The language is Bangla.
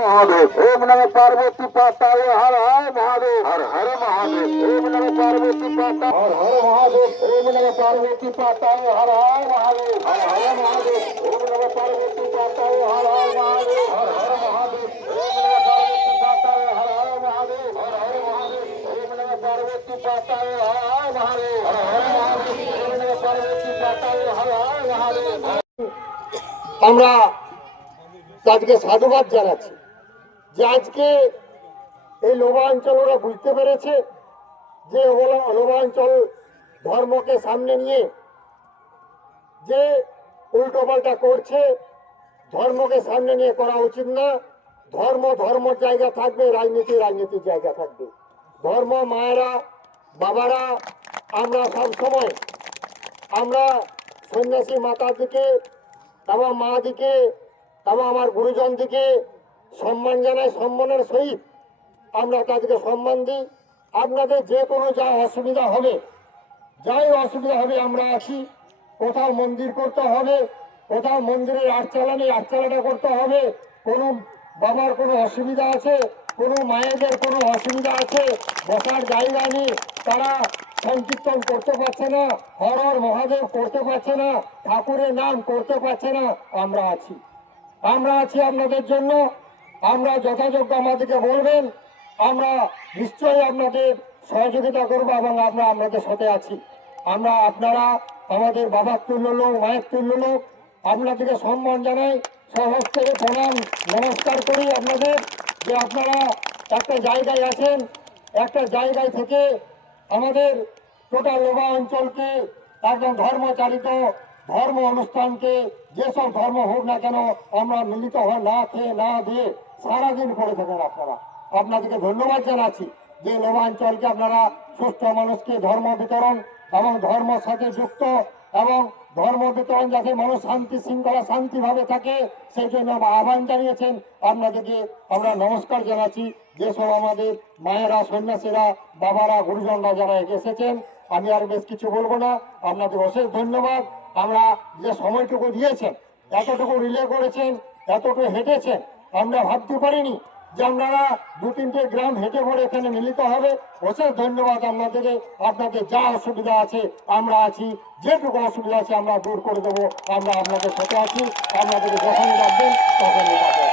महादेव ओम नमः पार्वती पाताय हर हर महादेव हर हर महादेव ओम नमः पार्वती पाता हर हर महादेव ओम नमः पार्वती पाताय हर हर महादेव हर हर महादेव ओम नमः पार्वती पाताय हर हर महादेव हर हर महादेव ओम नमः पार्वती पाताय हर हर महादेव हर हर महादेव ओम नमः पार्वती पाताय हर हर महादेव हर हर महादेव ओम नमः पार्वती पाताय हर हर महादेव। আমরা তাদেরকে সাধুবাদ জানাচ্ছি যে আজকে এই লোবাঞ্চল ওরা বুঝতে পেরেছে যে লোবাঞ্চল ধর্মকে সামনে নিয়ে যে উল্টোপাল্টা করছে, ধর্মকে সামনে নিয়ে করা উচিত না। ধর্মের জায়গা থাকবে, রাজনীতির জায়গা থাকবে। ধর্ম মায়েরা বাবারা আমরা সব সময় আমরা সন্ন্যাসী মাতার দিকে আমার মা দিকে আমার গুরুজন দিকে সম্মান জানাই, সম্মানের সহিত আমরা তাদেরকে সম্মান দিই। আপনাদের যে কোনো যা অসুবিধা হবে, যাই অসুবিধা হবে আমরা আছি। কোথাও মন্দির করতে হবে, কোথাও মন্দিরের আটচালাটা করতে হবে, কোনো বাবার কোনো অসুবিধা আছে, কোনো মায়েদের কোনো অসুবিধা আছে, বসার জায়গা নেই, তারা সংকীর্তন করতে পারছে না, হর হর মহাদেব করতে পারছে না, ঠাকুরের নাম করতে পারছে না, আমরা আছি আপনাদের জন্য। আমরা যথাযোগ্য আমাদেরকে বলবেন, আমরা নিশ্চয়ই আপনাদের সহযোগিতা করবো এবং আমরা আপনাদের সাথে আছি। আপনারা আমাদের বাবার তুল্য লোক, মায়ের তুল্য লোক, আপনাদেরকে সম্মান জানাই, সহস্তে প্রণাম নমস্কার করি আপনাদের যে আপনারা একটা জায়গায় আছেন, একটা জায়গায় থেকে আমাদের টোটাল লোবা অঞ্চলকে একদম ধর্মচালিত ধর্ম অনুষ্ঠানকে যেসব ধর্ম হোক না কেন আমরা মিলিত হয়ে না খেয়ে না দিয়ে সারাদিন করে থাকেন আপনারা। আপনাদেরকে ধন্যবাদ জানাচ্ছি যে লোবাঞ্চলকে আপনারা সুস্থ মানুষকে ধর্ম বিতরণ এবং ধর্মের সাথে যুক্ত এবং ধর্ম বিতরণ যাতে মানুষ শান্তি শৃঙ্খলা শান্তিভাবে থাকে সেই জন্য আহ্বান জানিয়েছেন। আপনাদেরকে আমরা নমস্কার জানাচ্ছি। যেসব আমাদের মায়েরা, সন্ন্যাসীরা, বাবারা, গুরুজনরা যারা এসেছেন, আমি আর বেশ কিছু বলবো না। আপনাদের অশেষ ধন্যবাদ। আমরা যে সময়টুকু দিয়েছেন, এতটুকু রিলে করেছেন, এতটুকু হেঁটেছেন, আমরা ভাবতে পারিনি যে আপনারা 2-3টে গ্রাম হেঁটে পড়ে এখানে মিলিত হবে। অশেষ ধন্যবাদ আপনাদেরকে। আপনাদের যা অসুবিধা আছে আমরা আছি, যেটুকু অসুবিধা আছে আমরা দূর করে দেবো। আমরা আপনাদের সাথে আছি, আপনাদেরকে যখনই রাখবেন তখনই রাখবেন।